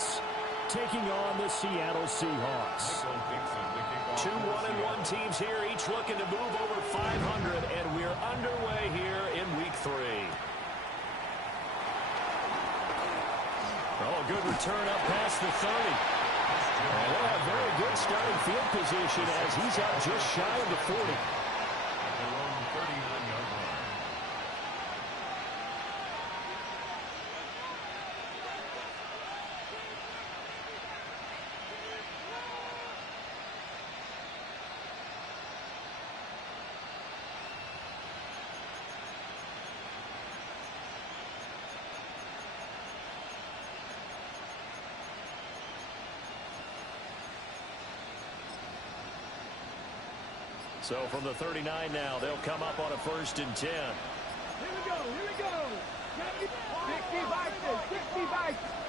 Saints taking on the Seattle Seahawks. 2-1-1 teams here, each looking to move over 500, and we're underway here in Week 3. Oh, a good return up past the 30. And they'll have very good starting field position as he's out just shy of the 40. So from the 39 now, they'll come up on a 1st and 10. Here we go, here we go. 60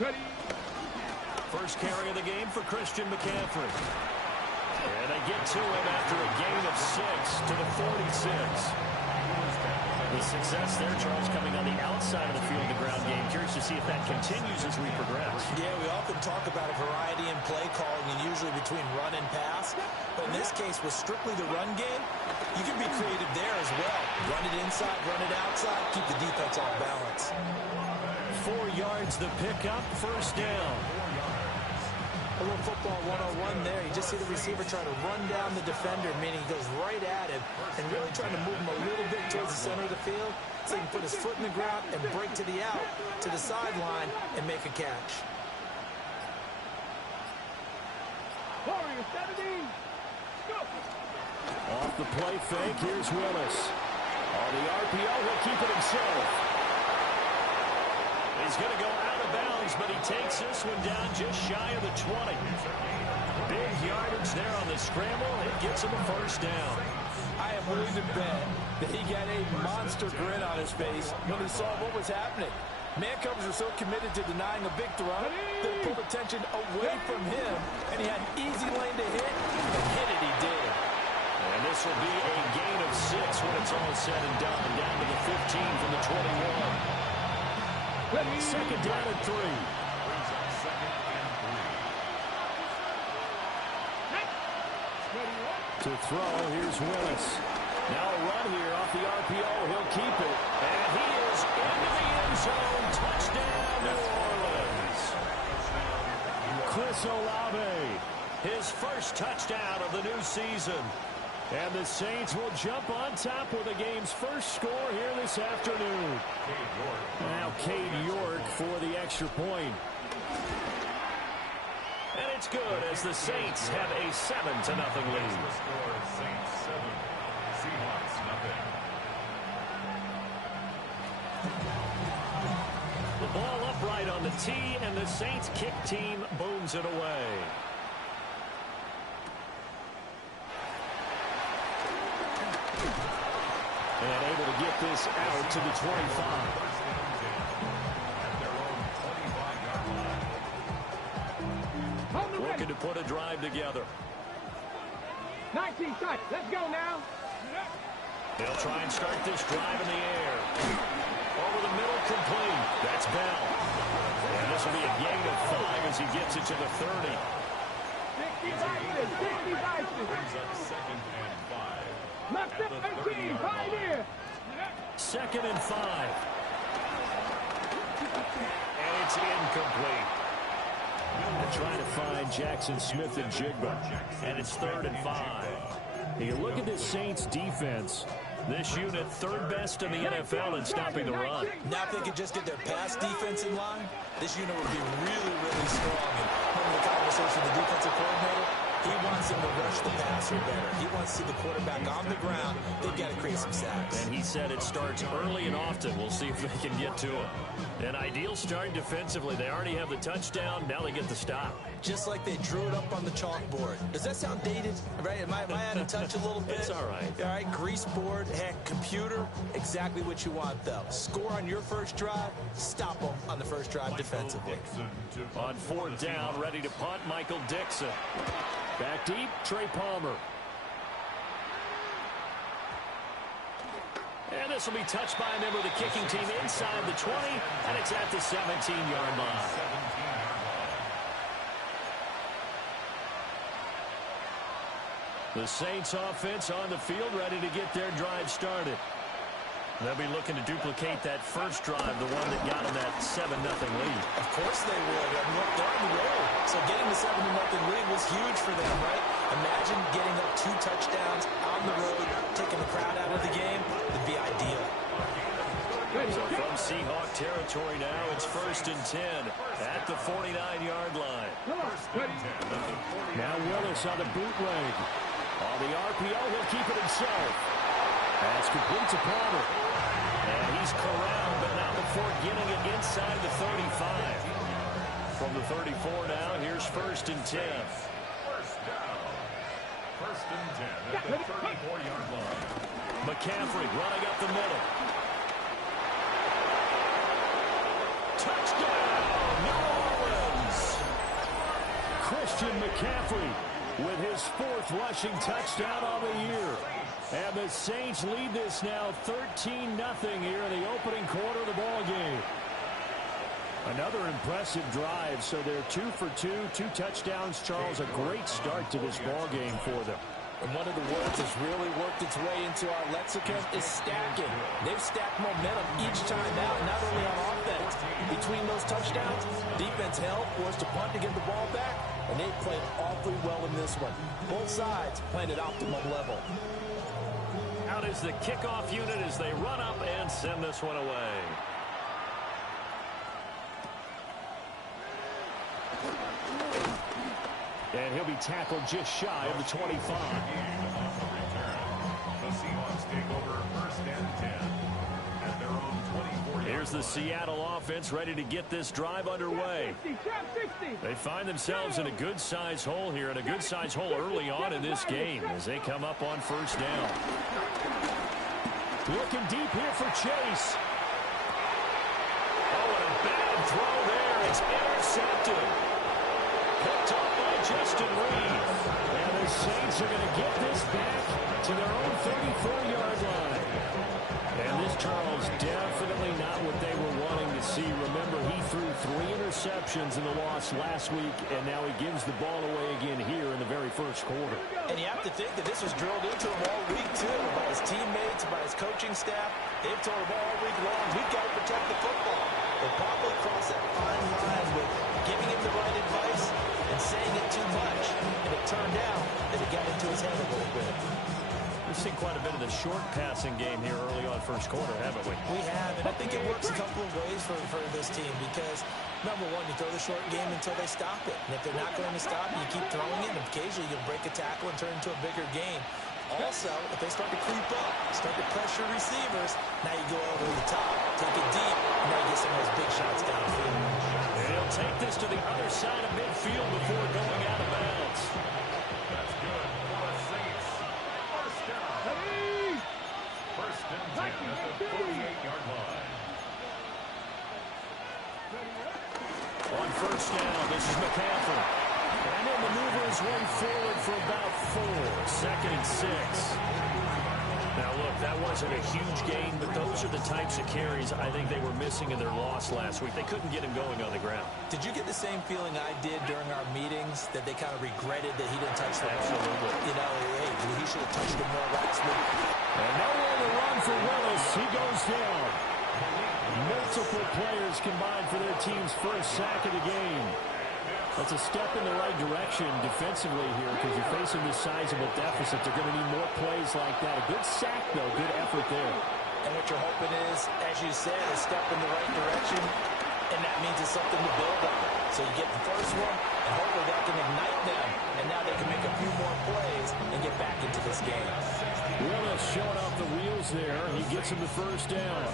Ready. First carry of the game for Christian McCaffrey. And they get to him after a gain of 6 to the 46. The success there, Charles, coming on the outside of the field, the ground game. Curious to see if that continues as we progress. Yeah, we often talk about a variety in play calling and usually between run and pass. But in this case, with strictly the run game, you can be creative there as well. Run it inside, run it outside, keep the defense off balance. 4 yards the pickup, 1st down. A little football 101 there. You just see the receiver trying to run down the defender, meaning he goes right at him and really trying to move him a little bit towards the center of the field so he can put his foot in the ground and break to the out, to the sideline, and make a catch. Warrior 17. Go. Off the play fake, here's Willis. On the RPO, he'll keep it himself. He's going to go out of bounds, but he takes this one down just shy of the 20. Big yardage there on the scramble. It gets him a 1st down. I am willing to bet that he got a monster grin on his face when he saw what was happening. Man covers are so committed to denying a big throw, they pulled attention away from him, and he had an easy lane to hit, and hit it he did. And this will be a gain of 6 when it's all said and done, down to the 15 from the 21. 2nd down and 3. To throw, here's Willis. Now a run here off the RPO. He'll keep it. And he is into the end zone. Touchdown, New Orleans. Chris Olave. His first touchdown of the new season. And the Saints will jump on top with the game's first score here this afternoon. Now Cade York for the extra point. And it's good as the Saints have a 7-0 lead. The ball upright on the tee, and the Saints kick team booms it away. And able to get this out to the 25. Looking to put a drive together. 19 shots. Let's go now. They'll try and start this drive in the air. Over the middle, complete. That's Bell. And this will be a gain of 5 as he gets it to the 30. 65. Brings up 2nd and 5. Left 13. Pioneer. 2nd and 5. And it's incomplete. They're trying to find Jackson Smith and Jigba. And it's 3rd and 5. You look at this Saints defense. This unit 3rd best in the NFL in stopping the run. Now if they could just get their pass defense in line, this unit would be really, really strong. And remember the conversation with the defensive coordinator? He wants them to rush the passer better. He wants to see the quarterback on the ground. They've got to create some sacks. And he said it starts early and often. We'll see if they can get to him. An ideal start defensively. They already have the touchdown. Now they get the stop. Just like they drew it up on the chalkboard. Does that sound dated? Right? Am I out of touch a little bit? It's all right. All right, grease board, heck, computer, exactly what you want, though. Score on your first drive, stop them on the first drive defensively. On 4th down, ready to punt, Michael Dixon. Back deep, Trey Palmer. And this will be touched by a member of the kicking team inside the 20, and it's at the 17-yard line. The Saints offense on the field, ready to get their drive started. They'll be looking to duplicate that first drive, the one that got them that 7-0 lead. Of course they would. I mean, look, they're on the road. So getting the 7-0 lead was huge for them, right? Imagine getting up 2 touchdowns on the road, taking the crowd out of the game. Would be ideal. So from Seahawk territory now, it's 1st and 10 at the 49-yard line. Now Willis on the bootleg. On the RPO, he'll keep it himself. That's complete to Palmer. And he's corralled, but not before getting it inside the 35. From the 34 now, here's 1st and 10. First and 10 at the 34-yard line. McCaffrey running up the middle. Touchdown, New Orleans! Christian McCaffrey with his 4th rushing touchdown on the year. And the Saints lead this now 13-0 here in the opening quarter of the ball game. Another impressive drive, so they're 2 for 2, 2 touchdowns. Charles, a great start to this ball game for them. And one of the words that's really worked its way into our lexicon is stacking. They've stacked momentum each time out, not only on offense. Between those touchdowns, defense held, forced to punt to get the ball back, and they played awfully well in this one. Both sides playing at optimum level. Out is the kickoff unit as they run up and send this one away. And he'll be tackled just shy of the 25. The Seahawks take over 1st and 10 at their own 24-yard. Here's the Seattle offense ready to get this drive underway. They find themselves in a good-sized hole here, and a good-sized hole early on in this game as they come up on 1st down. Looking deep here for Chase. Oh, and a bad throw there. It's intercepted. Picked up by Justin Reed. And the Saints are going to get this back to their own 34-yard line. And this, Charles, definitely not what they were wanting to see. Remember, he threw 3 interceptions in the loss last week, and now he gives the ball away again here in the very first quarter. And you have to think that this was drilled into him all week, too, by his teammates, by his coaching staff. They've told him all week long, we've got to protect the football. They'll probably cross that fine line with giving him the right advice and saying it too much. And it turned out that it got into his head a little bit. We've seen quite a bit of the short passing game here early on first quarter, haven't we? We have, and I think it works a couple of ways for this team because, number one, you throw the short game until they stop it. And if they're not going to stop, you keep throwing it, and occasionally you'll break a tackle and turn it into a bigger game. Also, if they start to creep up, start to pressure receivers, now you go over the top, take it deep, and now you get some of those big shots downfield. And he'll take this to the other side of midfield before going out of bounds. That's good for the Saints. First down. First and 10 at the 48-yard line. On 1st down, this is McCaffrey. And he'll maneuver his way forward for about 4. 2nd and 6. Now, look, that wasn't a huge gain, but those are the types of carries I think they were missing in their loss last week. They couldn't get him going on the ground. Did you get the same feeling I did during our meetings, that they kind of regretted that he didn't touch the ball? Absolutely. You know, hey, he should have touched him more last week. And nowhere to run for Willis. He goes down. Multiple players combined for their team's first sack of the game. That's a step in the right direction defensively here because you're facing this sizable deficit. They're going to need more plays like that. A good sack, though. Good effort there. And what you're hoping is, as you said, a step in the right direction, and that means it's something to build on. So you get the first one, and hopefully that can ignite them, and now they can make a few more plays and get back into this game. Willis showing off the wheels there. He gets him the first down.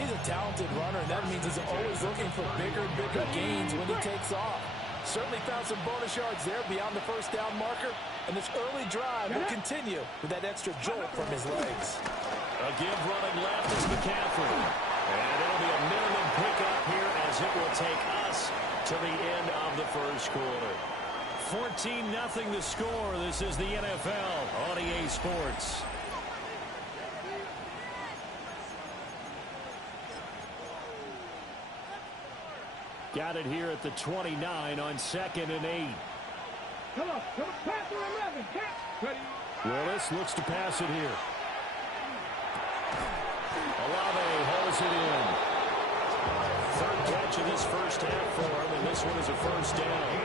He's a talented runner, and that means he's always looking for bigger and bigger gains when he takes off. Certainly found some bonus yards there beyond the first down marker, and this early drive will continue with that extra jolt from his legs. A give running left is McCaffrey. And it'll be a minimum pickup here as it will take us to the end of the first quarter. 14-0 the score. This is the NFL on EA Sports. Got it here at the 29 on 2nd and 8. Come on, pass to 11, catch. Willis looks to pass it here. Olave holds it in. Third catch of this first half for him, and this one is a first down.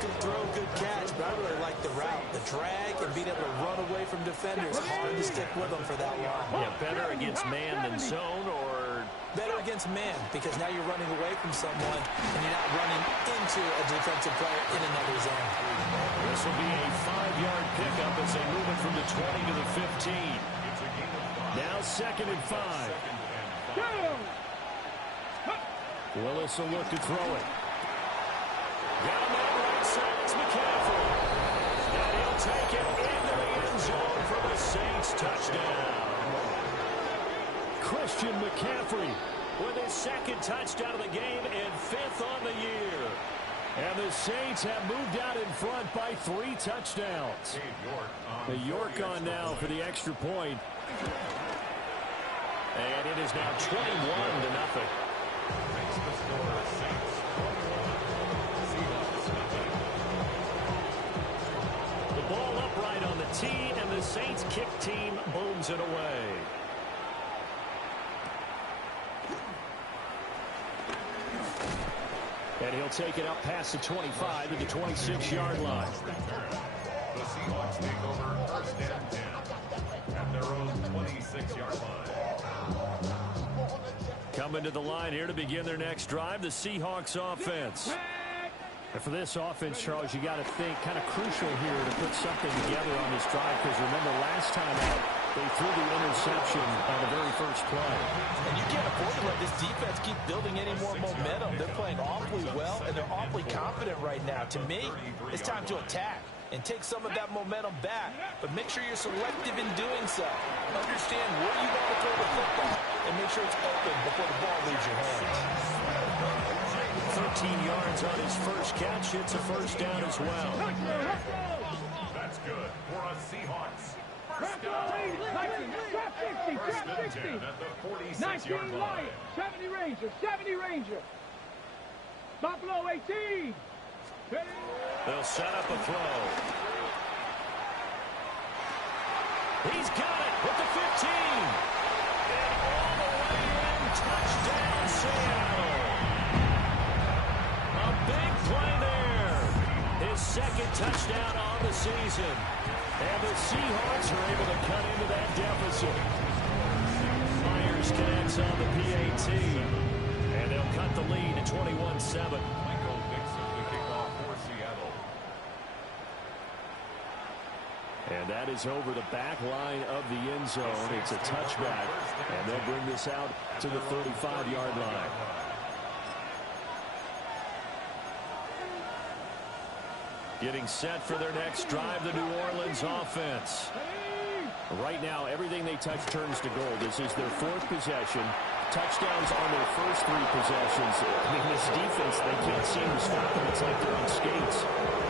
Good throw, good catch, but I really like the route. The drag and being able to run away from defenders. Hard to stick with them for that long. Yeah, better against man than zone, or better against man, because now you're running away from someone and you're not running into a defensive player in another zone. This will be a 5-yard pickup as they move it from the 20 to the 15. Now 2nd and 5. Willis will look to throw it. Got him on right side. It's McCaffrey. And he'll take it into the end zone for the Saints touchdown. Christian McCaffrey with his 2nd touchdown of the game and 5th on the year. And the Saints have moved out in front by 3 touchdowns. The York on now for the extra point. And it is now 21-0. The ball upright on the tee, and the Saints kick team booms it away. And he'll take it up past the 25 to the 26-yard line. The Seahawks take over 1st and 10 at their own 26-yard line. Coming to the line here to begin their next drive, the Seahawks offense. And for this offense, Charles, you got to think kind of crucial here to put something together on this drive, because remember last time out, they threw the interception on the very first play. And you can't afford to let this defense keep building any more momentum. They're playing awfully well, and they're awfully confident right now. To me, it's time to attack and take some of that momentum back. But make sure you're selective in doing so. Understand where you want to throw the football, and make sure it's open before the ball leaves your hands. 13 yards on his first catch. It's a first down as well. That's good for a Seahawks. First down. 60. At the 46-yard 19 line. Lions. 70 Ranger. 70 Ranger. Buffalo 18. They'll set up a throw. He's got it with the 15. And all the way in. Touchdown, Seattle. A big play there. His 2nd touchdown on the season. And the Seahawks are able to cut into that deficit. Myers connects on the PAT. And they'll cut the lead to 21-7. Michael Dixon to kick off for Seattle. And that is over the back line of the end zone. It's a touchback. And they'll bring this out to the 35-yard line. Getting set for their next drive, the New Orleans offense. Right now, everything they touch turns to gold. This is their 4th possession. Touchdowns on their first 3 possessions. I mean, this defense, they can't seem to stop them. It's like they're on skates.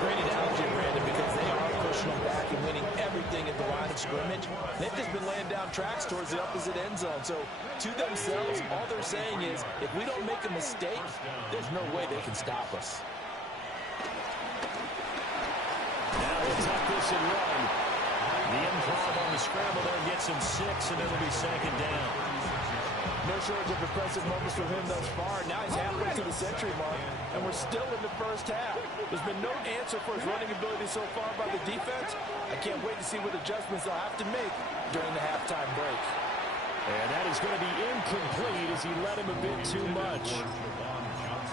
Great analogy, Brandon, because they are pushing them back and winning everything at the line of scrimmage. They've just been laying down tracks towards the opposite end zone. So, to themselves, all they're saying is, if we don't make a mistake, there's no way they can stop us. Now he'll tuck this and run. The improv on the scramble there gets him 6, and it'll be 2nd down. No shortage of impressive moments from him thus far. Now he's halfway to the century mark, and we're still in the first half. There's been no answer for his running ability so far by the defense. I can't wait to see what adjustments they'll have to make during the halftime break. And that is going to be incomplete as he led him a bit too much.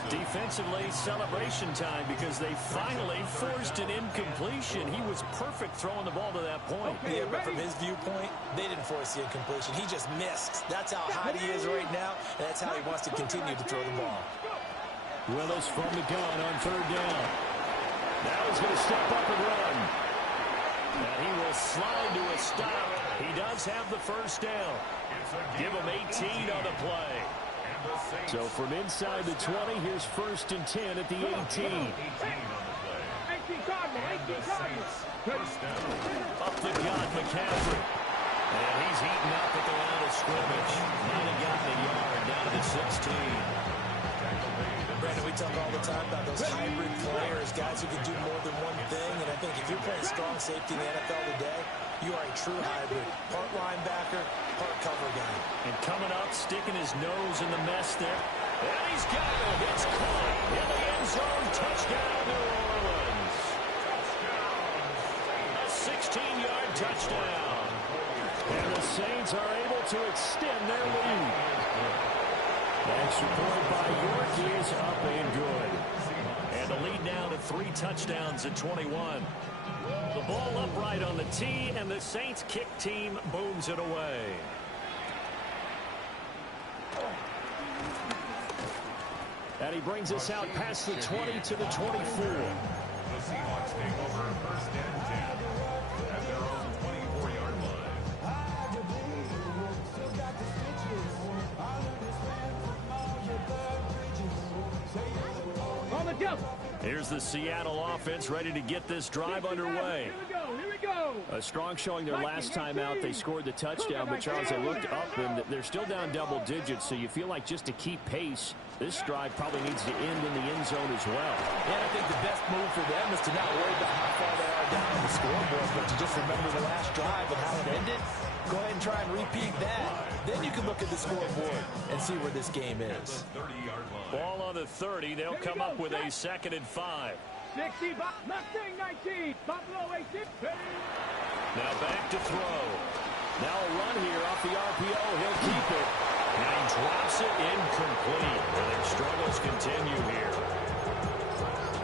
Defensively, celebration time, because they finally forced an incompletion. He was perfect throwing the ball to that point. Yeah, but from his viewpoint, they didn't force the incompletion. He just missed. That's how hot he is right now, and that's how he wants to continue to throw the ball. Willis from the gun on 3rd down. Now he's going to step up and run. And he will slide to a stop. He does have the first down. Give him 18 on the play. So from inside the 20, here's 1st and 10 at the 18. 18 Cardinals. Up the gun, McCaffrey. And he's heating up at the line of scrimmage. Might have gotten a yard down to the 16. Brandon, we talk all the time about those hybrid players, guys who can do more than one thing. And I think if you're playing strong safety in the NFL today, you are a true hybrid. Part linebacker, part cover guy. And coming up, sticking his nose in the mess there. And he's got it. It's caught in the end zone. Touchdown, New Orleans. A 16-yard touchdown. And the Saints are able to extend their lead. The extra point by York is up and good. And the lead now to 3 touchdowns at 21. The ball upright on the tee, and the Saints kick team booms it away. And he brings us out past the 20 to the 24. The Seahawks take over first and 10 at their own 24-yard line. On the double. Here's the Seattle offense ready to get this drive underway. Here we go. Here we go. A strong showing their last time out. They scored the touchdown, but Charles, they looked up and they're still down double digits, so you feel like just to keep pace, this drive probably needs to end in the end zone as well. And I think the best move for them is to not worry about how far they are down on the scoreboard, but to just remember the last drive and how it ended. Go ahead and try and repeat that. Then you can look at the scoreboard and see where this game is. 30-yard line. Ball on the 30. They'll come up with a 2nd and 5. 60, Mustang 19, Buffalo 18. Now back to throw. Now a run here off the RPO. He'll keep it. And he drops it incomplete. And their struggles continue here.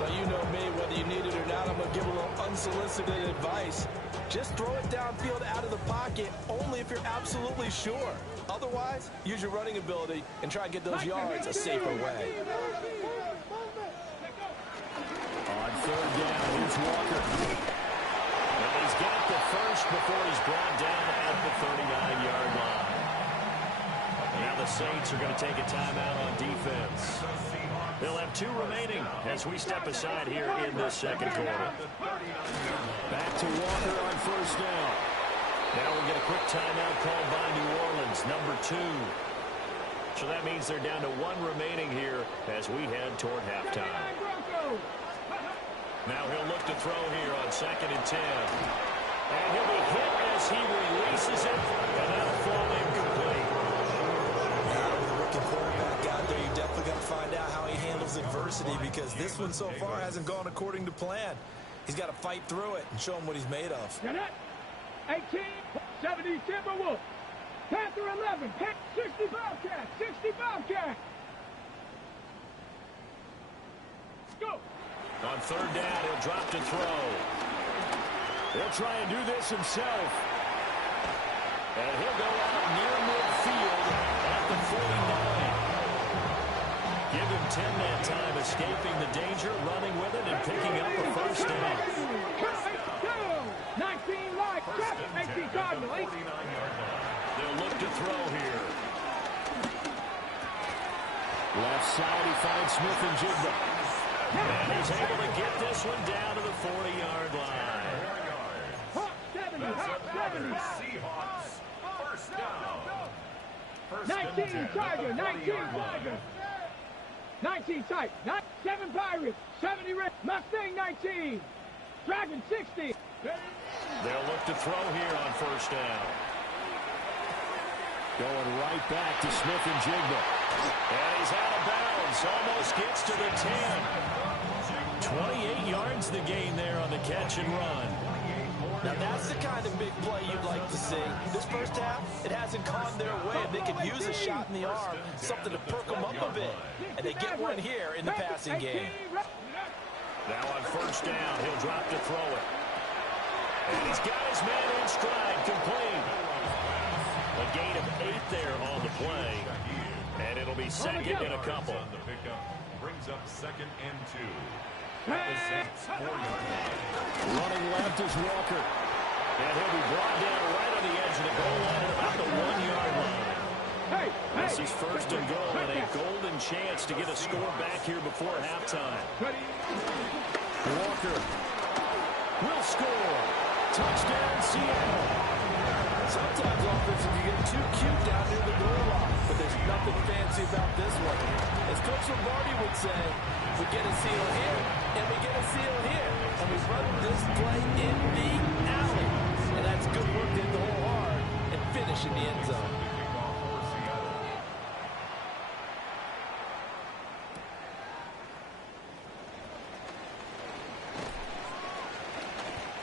Well, you know me, whether you need it or not, I'm going to give a little unsolicited advice. Just throw it downfield out of the pocket only if you're absolutely sure. Otherwise, use your running ability and try and get those yards a safer way. On 3rd down, here's Walker. And he's got the first before he's brought down at the 39-yard line. Now the Saints are going to take a timeout on defense. They'll have 2 remaining as we step aside here in this 2nd quarter. Back to Walker on 1st down. Now we'll get a quick timeout called by New Orleans, number 2. So that means they're down to 1 remaining here as we head toward halftime. Now he'll look to throw here on 2nd and 10. And he'll be hit as he releases it, and that'll fall incomplete. Now with a rookie quarterback out there, you definitely got to find out how he handles adversity, because this one so far hasn't gone according to plan. He's got to fight through it and show him what he's made of. 18, 70 Timberwolves. Panther 11, 60 Bobcat, 60 Bobcat. Go. On 3rd down, he'll drop to throw. He'll try and do this himself. And he'll go out near midfield at the 49. Give him 10 that time, escaping the danger, running with it, and picking up a 1st down. 19 live, 18 Cardinal, 18. They'll look to throw here. Left side, he finds Smith and Jigba. And he's able to get this one down to the 40-yard line. 70. Seahawks, first down. 19 Tiger, 19 Tiger. 19 Tiger, 7 Pirates, 70 Red, Mustang 19. Dragon 60. They'll look to throw here on 1st down. Going right back to Smith and Jigba. And he's out of bounds. Almost gets to the 10. 28 yards the gain there on the catch and run. Now that's the kind of big play you'd like to see. This first half, it hasn't gone their way. They could use a shot in the arm, something to perk them up a bit. And they get one here in the passing game. Now on 1st down, he'll drop to throw it. And he's got his man in stride, complete. A gain of 8 there on the play. And it'll be 2nd and a couple. On the pickup brings up 2nd and 2. At the Saints' 4-yard line. Running left is Walker. And he'll be brought down right on the edge of the goal line at about the 1-yard line. This is 1st and goal and a golden chance to get a score back here before halftime. Walker will score. Touchdown, Seattle. Sometimes offenses can get too cute down near the goal line, but there's nothing fancy about this one. As Coach Lombardi would say, we get a seal here, and we get a seal here, and we run this play in the alley. And that's good work to hit the hole hard and finish in the end zone.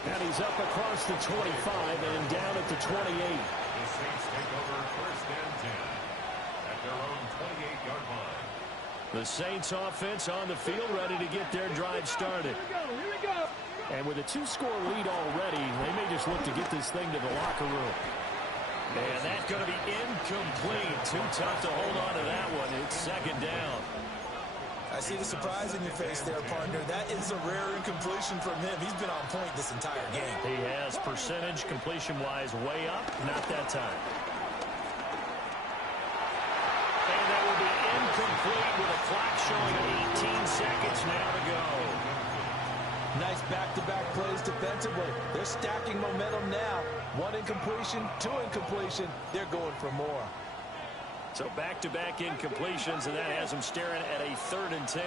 And he's up across the 25 and down at the 28. The Saints take over first and 10 at their own 28-yard line. The Saints offense on the field, ready to get their drive started. Here we go. And with a two-score lead already, they may just look to get this thing to the locker room. And that's going to be incomplete. Too tough to hold on to that one. It's second down. I see the surprise in your face there, partner. That is a rare incompletion from him. He's been on point this entire game. He has percentage completion-wise way up. Not that time. And that will be incomplete with a clock showing 18 seconds now to go. Nice back-to-back plays defensively. They're stacking momentum now. One incompletion, two incompletion. They're going for more. So back-to-back incompletions, and that has them staring at a 3rd and 10.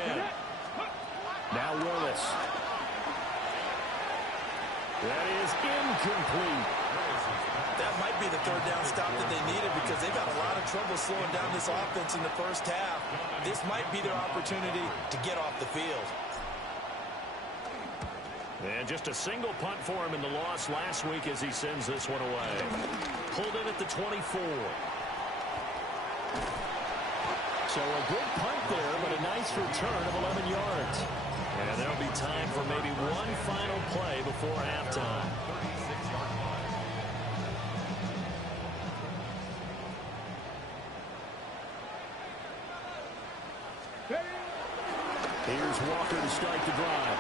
Now Willis. That is incomplete. That might be the 3rd down stop that they needed because they've got a lot of trouble slowing down this offense in the first half. This might be their opportunity to get off the field. And just a single punt for him in the loss last week as he sends this one away. Pulled in at the 24. So a good punt there, but a nice return of 11 yards. And there'll be time for maybe one final play before halftime. Here's Walker to start the drive.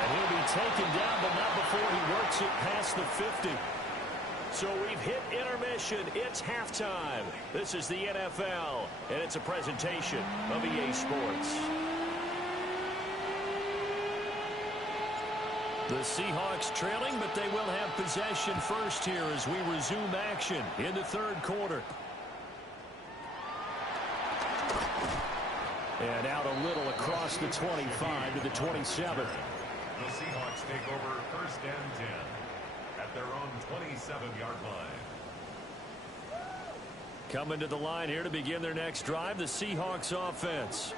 And he'll be taken down, but not before he works it past the 50. So we've hit intermission. It's halftime. This is the NFL, and it's a presentation of EA Sports. The Seahawks trailing, but they will have possession first here as we resume action in the 3rd quarter. And out a little across the 25 to the 27. The Seahawks take over first and 10 at their own 27-yard line. Coming to the line here to begin their next drive, the Seahawks offense.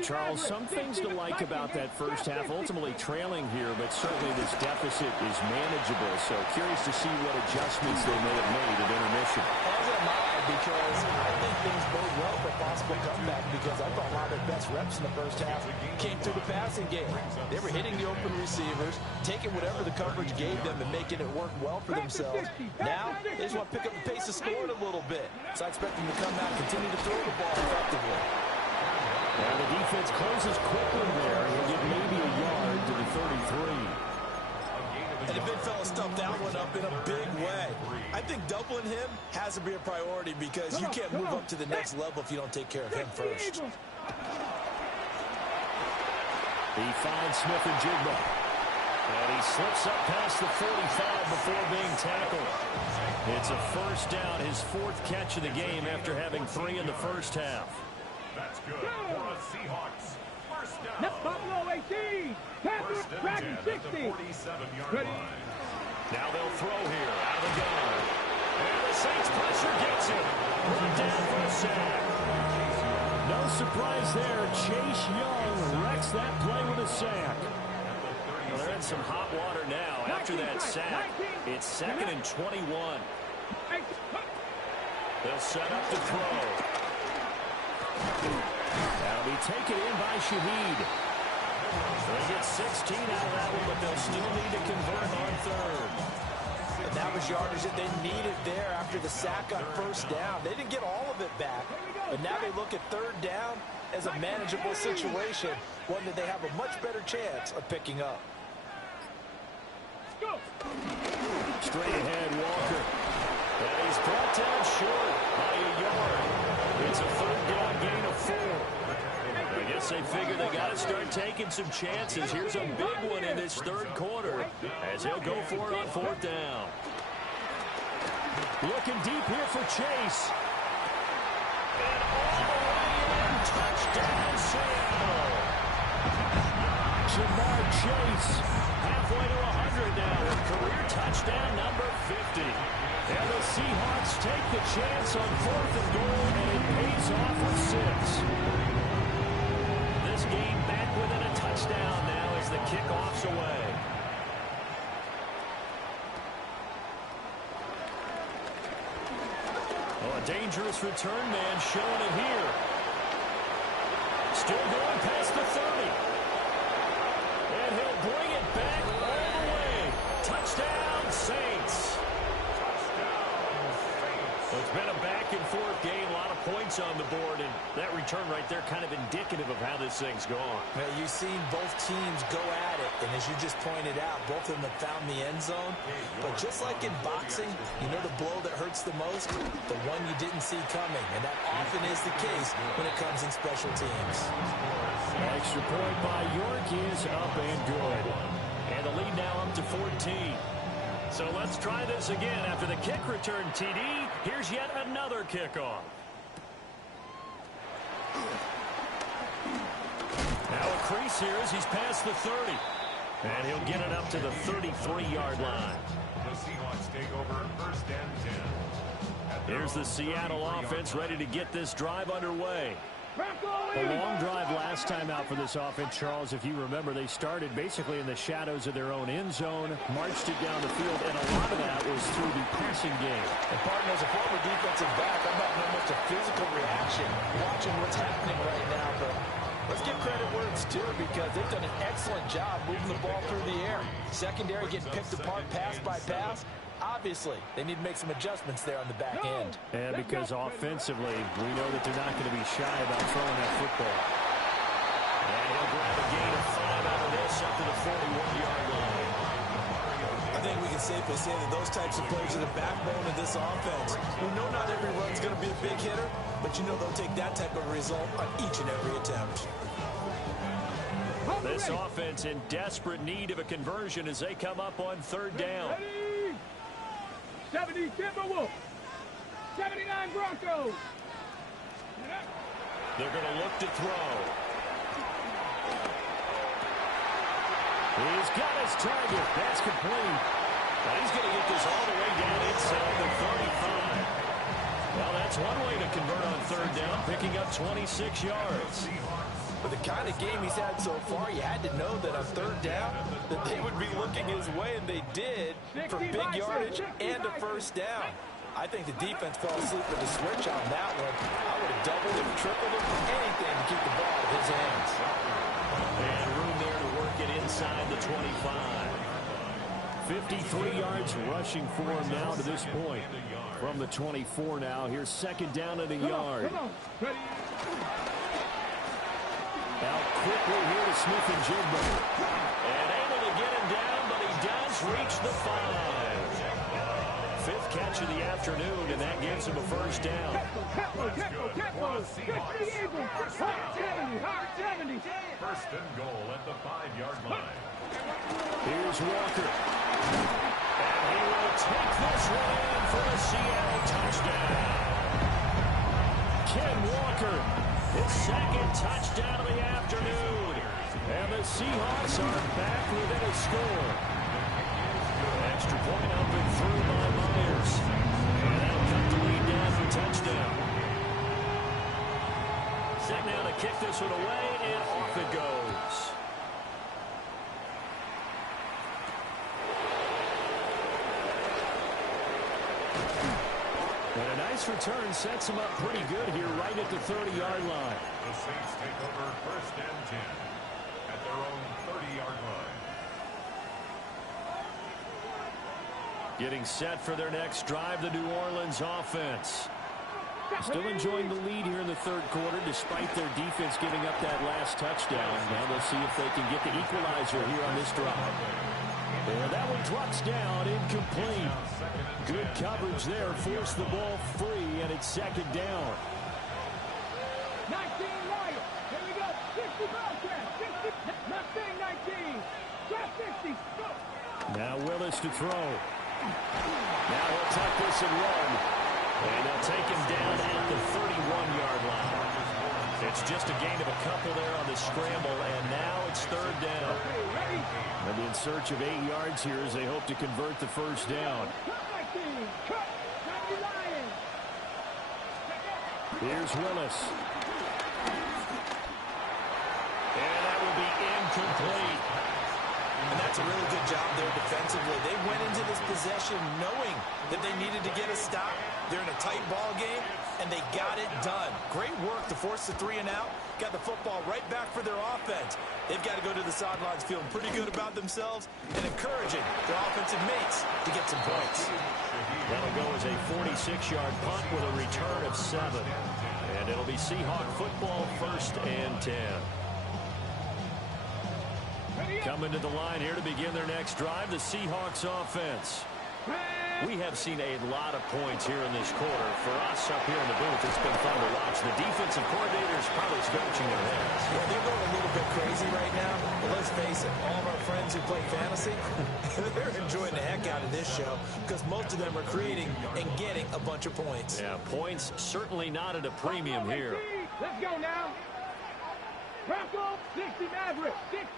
Charles, some things to like about that first half. Ultimately trailing here, but certainly this deficit is manageable. So curious to see what adjustments they may have made at intermission. As am I, because I think things bode well for a possible comeback because I thought a lot of their best reps in the first half came through the passing game. They were hitting the open receivers, taking whatever the coverage gave them and making it work well for themselves. Now, they just want to pick up the pace of scoring a little bit. So I expect them to come out and continue to throw the ball effectively. Now the defense closes quickly there. He'll get maybe a yard to the 33. And the big fella stuffed that one up in a big way. I think doubling him has to be a priority because you can't move up to the next level if you don't take care of him first. He finds Smith and Jigba. And he slips up past the 45 before being tackled. It's a first down, his 4th catch of the game after having 3 in the first half. That's good for the Seahawks. First down. That's Buffalo 18. First and 10 Dragon at the 60. 47-yard line. Now they'll throw here out of the gun. And the Saints pressure gets him. Brought down for a sack. No surprise there. Chase Young wrecks that play with a sack. Well, they're in some hot water now after that sack. It's 2nd and 21. They'll set up to throw. That'll be taken in by Shaheed. They'll get 16 out of that one, but they'll still need to convert on 3rd. And that was yardage that they needed there after the sack on first down. They didn't get all of it back, but now they look at 3rd down as a manageable situation, one that they have a much better chance of picking up. Straight ahead, Walker. And he's brought down short by a yard. It's a 3rd down gain of 4. I guess guess they figure they got to start taking some chances. Here's a big one in this third quarter as he'll go for it on fourth down. Looking deep here for Chase. And all the way in. Touchdown, Seattle. Jamar Chase. Halfway to 100 now with career touchdown number 50. And the Seahawks take the chance on fourth and goal, and it pays off with 6. This game back within a touchdown now as the kickoff's away. Oh, a dangerous return man showing it here. Still going past the 30. And he'll bring it back all the way. Touchdown, Saints. So it's been a back-and-forth game, a lot of points on the board, and that return right there kind of indicative of how this thing's gone. Well, you've seen both teams go at it, and as you just pointed out, both of them have found the end zone. But just like in boxing, you know the blow that hurts the most? The one you didn't see coming, and that often is the case when it comes in special teams. Extra point by York is up and good. And the lead now up to 14. So let's try this again. After the kick return TD, here's yet another kickoff. Now a crease here as he's past the 30. And he'll get it up to the 33-yard line. The Seahawks take over first and 10. Here's the Seattle offense ready to get this drive underway. A long drive last time out for this offense, Charles. If you remember, they started basically in the shadows of their own end zone, marched it down the field, and a lot of that was through the passing game. And partner, as a former defensive back, I'm not know much of physical reaction watching what's happening right now, but let's give credit where it's due because they've done an excellent job moving the ball through the air. Secondary getting picked apart pass by pass. Obviously, they need to make some adjustments there on the back end. And because offensively, we know that they're not going to be shy about throwing that football. And he'll grab a gain of 5 out of this up to the 41-yard line. I think we can safely say that those types of plays are the backbone of this offense. We know not every run's going to be a big hitter, but you know they'll take that type of result on each and every attempt. This offense in desperate need of a conversion as they come up on third down. 70 Timberwolves. 79 Broncos. They're going to look to throw. He's got his target. That's complete. Now he's going to get this all the way down inside the 35. Well, that's one way to convert on third down, picking up 26 yards. With the kind of game he's had so far, you had to know that on third down that they would be looking his way, and they did for big yardage and a first down. I think the defense fell asleep with the switch on that one. I would have doubled him, tripled him, anything to keep the ball in his hands. And room there to work it inside the 25. 53 yards rushing for him now to this point. From the 24 now, here's second down and a yard. Out quickly here to Smith and Jigba. And able to get him down, but he does reach the 5. Fifth catch of the afternoon, and that gives him a first down. First and goal at the 5-yard line. Here's Walker. And he will take this one in for a Seattle touchdown. Ken Walker, his second touchdown of the afternoon. And the Seahawks are back within a score. Extra point up and through by Myers. And that'll cut the lead down for touchdown. Set now to kick this one away, and off it goes. And a nice return sets him up pretty good here right at the 30-yard line. The Saints take over first and 10 at their own 30-yard line. Getting set for their next drive, the New Orleans offense. Still enjoying the lead here in the third quarter despite their defense giving up that last touchdown. Now they'll see if they can get the equalizer here on this drive. And that one drops down, incomplete. Good coverage there, forced the ball free, and it's second down. 19 Lions. Here we go. Mustang 19. Trap 50. Go. Now Willis to throw. Now he'll tuck this and run. And they'll take him down at the 31-yard line. It's just a gain of a couple there on the scramble, and now it's third down. They'll be in search of 8 yards here as they hope to convert the first down. Here's Willis. And that will be incomplete. And that's a really good job there defensively. They went into this possession knowing that they needed to get a stop. They're in a tight ball game, and they got it done. Great work to force the 3 and out. Got the football right back for their offense. They've got to go to the sidelines feeling pretty good about themselves and encouraging their offensive mates to get some points. That'll go as a 46-yard punt with a return of 7. And it'll be Seahawk football, 1st and 10. Coming to the line here to begin their next drive, the Seahawks offense. We have seen a lot of points here in this quarter. For us up here in the booth, it's been fun to watch. The defensive coordinators probably scratching their heads. Yeah, they're going a little bit crazy right now. But let's face it, all of our friends who play fantasy, they're enjoying the heck out of this show because most of them are creating and getting a bunch of points. Yeah, points certainly not at a premium here. Let's go now. Bronco, 60 Maverick, 60.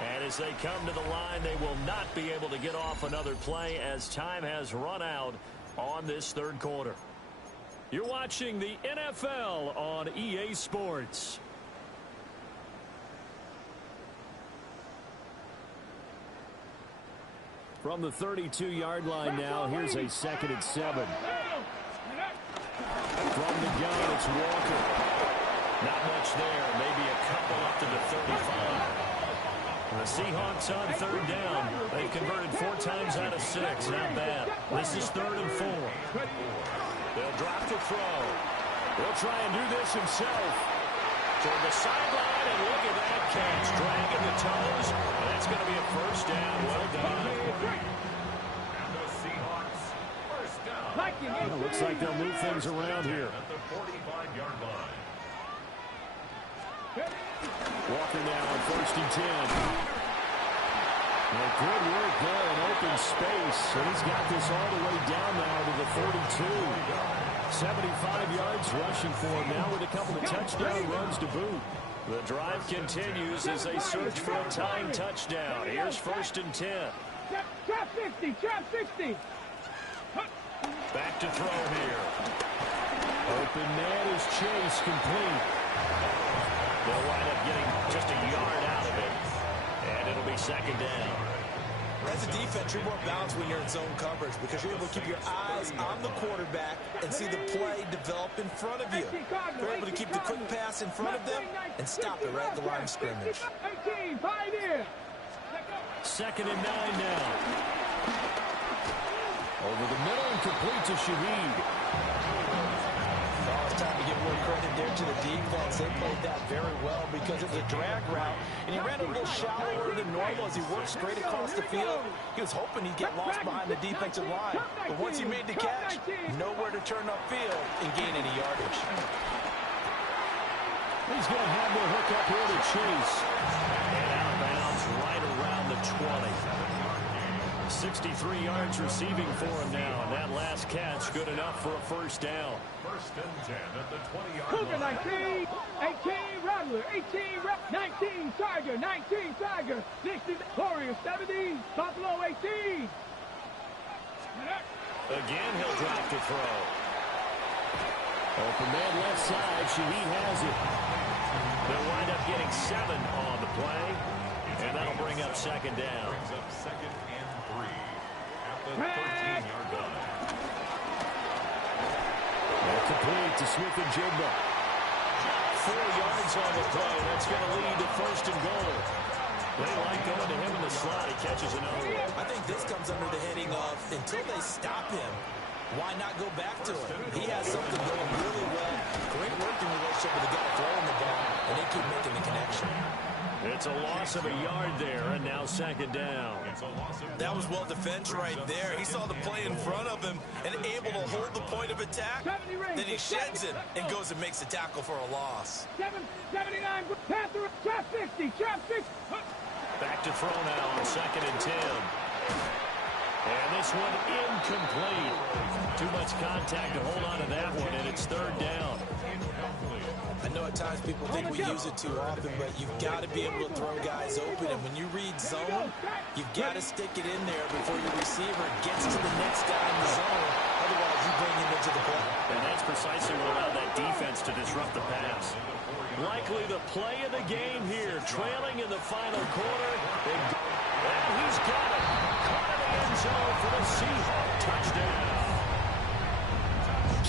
And as they come to the line, they will not be able to get off another play as time has run out on this third quarter. You're watching the NFL on EA Sports. From the 32-yard line now, here's a 2nd and 7. From the gun, it's Walker. Not much there, maybe a couple up to the 35. The Seahawks on third down. They've converted 4 times out of 6. Not bad. This is 3rd and 4. They'll drop the throw. He'll try and do this himself. Toward the sideline, and look at that catch. Dragging the toes. And that's going to be a first down. Well done. And the Seahawks, first down. It looks like they'll move things around here. At the 45-yard line. Walker now on 1st and 10. Well, good work there in open space. And he's got this all the way down now to the 42. 75 yards rushing for him now with a couple of touchdown runs to boot. The drive continues as they search for a tying touchdown. Here's 1st and 10. Trap 50, trap 60. Back to throw here. Open man is Chase, complete. They'll wind up getting just a yard out of it. And it'll be 2nd down. As a defense, you're more balanced when you're in zone coverage because you're able to keep your eyes on the quarterback and see the play develop in front of you. You're able to keep the quick pass in front of them and stop it right at the line of scrimmage. 18, 5 here. 2nd and 9 now. Over the middle and complete to Shaheed. Well, it's time to give more credit there to the defense. They played that very well because it was a drag route, and he ran a little shallower than normal as he worked straight across the field. He was hoping he'd get lost behind the defensive line, but once he made the catch, nowhere to turn upfield and gain any yardage. He's going to have the hook up here to Chase. And out of bounds right around the 20. 63 yards receiving for him now, and that last catch good enough for a first down. 1st and 10 at the 20-yard Cougar line. 19, 18 Rattler, 18 19 Tiger, 19 Tiger, 60 Warrior, 70 Buffalo 18. Again, he'll drop to throw. Open man left side, Shaheed has it. They'll wind up getting 7 on the play, and that'll bring up 2nd down. Brings up 2nd and 3 at the 13-yard line. And complete to Smith and Jigba. 4 yards on the play. That's going to lead to 1st and goal. They like going to him in the slot. He catches another one. I think this comes under the heading of until they stop him, why not go back to him? He has something going really well. Great working relationship with the guy throwing the ball. and they keep making the connection. It's a loss of a yard there, and now second down. That was well defense right there. He saw the play in front of him and able to hold the point of attack. Then he sheds it and goes and makes a tackle for a loss. 79, Panther, trap 50, trap 50. Back to throw now on 2nd and 10. And this one incomplete. Too much contact to hold on to that one, and it's 3rd down. I know at times people think we use it too often, but you've got to be able to throw guys open. And when you read zone, you've got to stick it in there before your receiver gets to the next guy in the zone. Otherwise, you bring him into the play. And that's precisely what allowed that defense to disrupt the pass. Likely the play of the game here, trailing in the final quarter. And he's got it. Caught in the end zone for the Seahawks touchdown.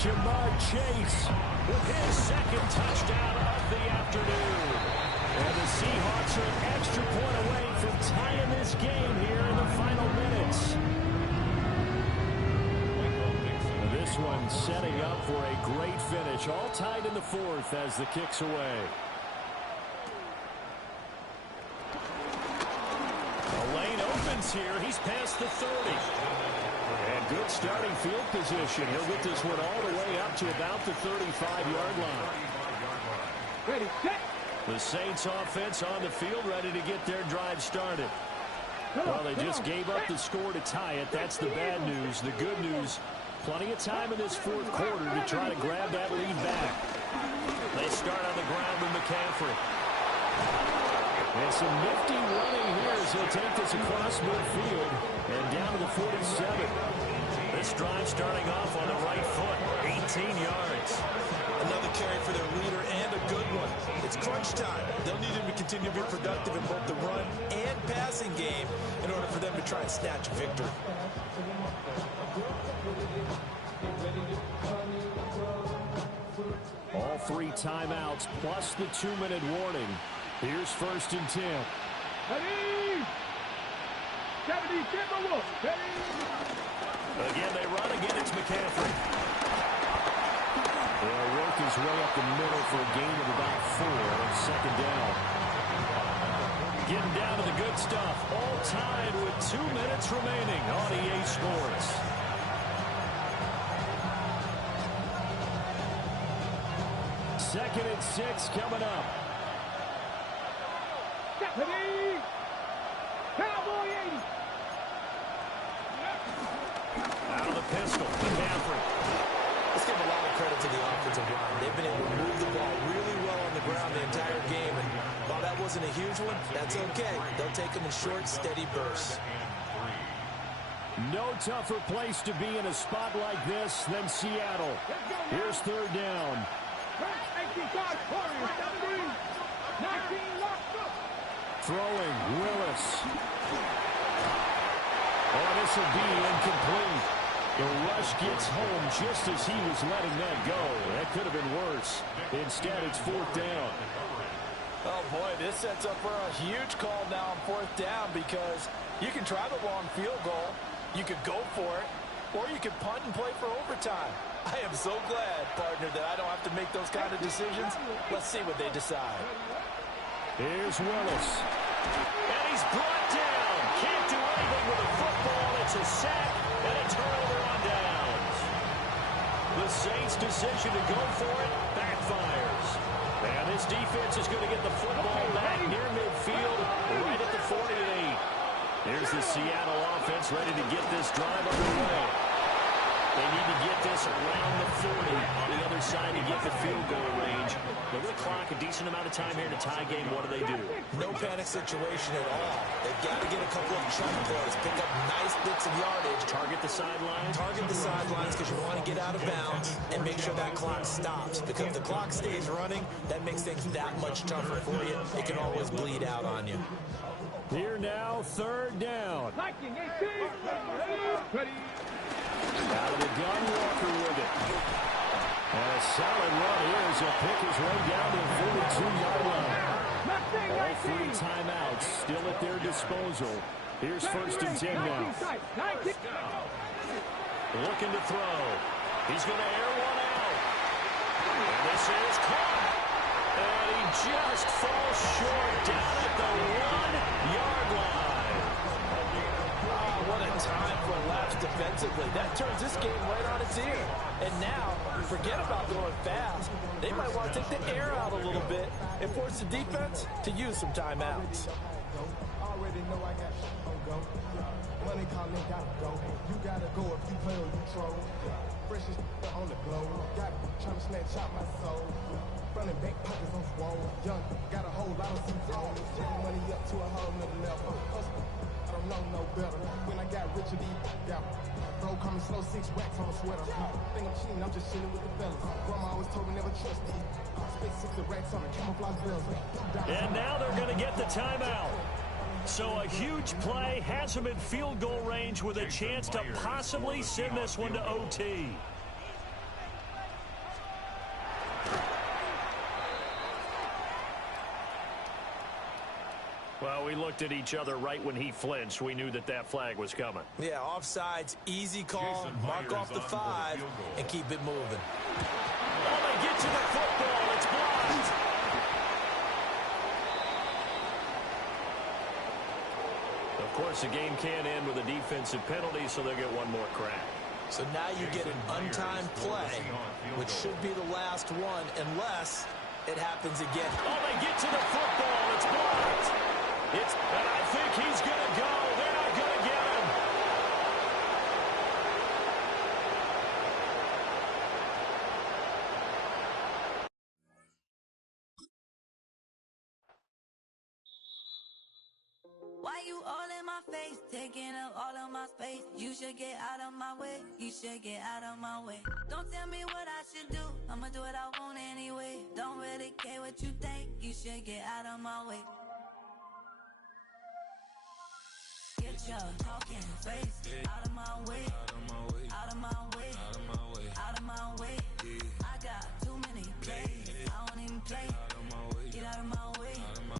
Jamar Chase with his 2nd touchdown of the afternoon. And the Seahawks are an extra point away from tying this game here in the final minutes. This one setting up for a great finish. All tied in the 4th as the kick's away. The lane opens here. He's past the 30. And good starting field position. He'll get this one all the way up to about the 35-yard line. Ready, set. The Saints offense on the field, ready to get their drive started. Well, they just gave up the score to tie it. That's the bad news. The good news, plenty of time in this 4th quarter to try to grab that lead back. They start on the ground with McCaffrey. And some nifty running here as he'll take this across midfield and down to the 47. This drive starting off on the right foot, 18 yards. Another carry for their leader and a good one. It's crunch time. They'll need him to continue to be productive in both the run and passing game in order for them to try and snatch a victory. All 3 timeouts plus the 2-minute warning. Here's 1st and 10. Ready. 70, Timberwolves. Ready. Again, they run. Again, it's McCaffrey. They'll work his way up the middle for a gain of about 4 on 2nd down. Getting down to the good stuff. All tied with 2 minutes remaining on EA Sports. Second and 6 coming up. Ready. Cowboy 80. Out of the pistol, McCaffrey. Let's give a lot of credit to the offensive line. They've been able to move the ball really well on the ground the entire game. And while that wasn't a huge one, that's okay. They'll take them in short, steady bursts. No tougher place to be in a spot like this than Seattle. Here's 3rd down. 18 guard, Warriors, 70. 19 locked up. Throwing, Willis. Oh, this will be incomplete. The rush gets home just as he was letting that go. That could have been worse. Instead, it's 4th down. Oh, boy, this sets up for a huge call now on 4th down because you can try the long field goal, you could go for it, or you could punt and play for overtime. I am so glad, partner, that I don't have to make those kind of decisions. Let's see what they decide. Here's Willis. And he's brought down. Can't do anything with the football. It's a sack and a turnover on downs. The Saints' decision to go for it backfires. And this defense is going to get the football back near midfield, right at the 48. Here's the Seattle offense ready to get this drive underway. They need to get this around the 40 on the other side to get the field goal range. Look at the clock, a decent amount of time here to tie game. What do they do? No panic situation at all. They've got to get a couple of chunk plays, pick up nice bits of yardage. Target the sidelines? Target the sidelines because you want to get out of bounds and make sure that clock stops. Because if the clock stays running, that makes things that much tougher for you. It can always bleed out on you. Here now, 3rd down. Viking 18. Ready. Out of the gun, Walker with it. And a solid run here as he'll pick his way down to the 42-yard line. All 3 timeouts still at their disposal. Here's 1st and 10 now. Looking to throw. He's going to air one out. And this is caught. And he just falls short down at the 1-yard line. What a time for a lapse defensively. That turns this game right on its ear. And now, forget about going fast. They might want to take the air out a little bit and force the defense to use some timeouts. Already know I got shit on go. Money calling, gotta go. You gotta go if you play or you troll. Freshest on the globe. Got trying to snatch out my soul. Running back pockets on swole. Young, got a whole lot of suits on. Taking money up to a whole nother level. I don't know no better. When I got rich, got bro coming slow, 6 racks on a sweater. Think I'm cheating, I'm just chilling with the fellas. Grandma always told me never trust me. Space 60 racks on a camouflage bills. And now they're going to get the timeout. So a huge play has them in field goal range with a chance to possibly send this one to OT. Well, we looked at each other right when he flinched. We knew that that flag was coming. Yeah, offsides, easy call, mark off the 5, and keep it moving. Oh, they get to the football. It's blocked. Of course, the game can't end with a defensive penalty, so they'll get one more crack. So now you get an untimed play, which should be the last one, unless it happens again. Oh, they get to the football. It's blocked. And I think he's going to go. They're not going to get him. Why you all in my face, taking up all of my space? You should get out of my way. You should get out of my way. Don't tell me what I should do. I'ma do what I want anyway. Don't really care what you think. You should get out of my way. Get your talking face out of my way. Out of my way. Out of my way. I got too many plays. I don't even play. Get out of my way.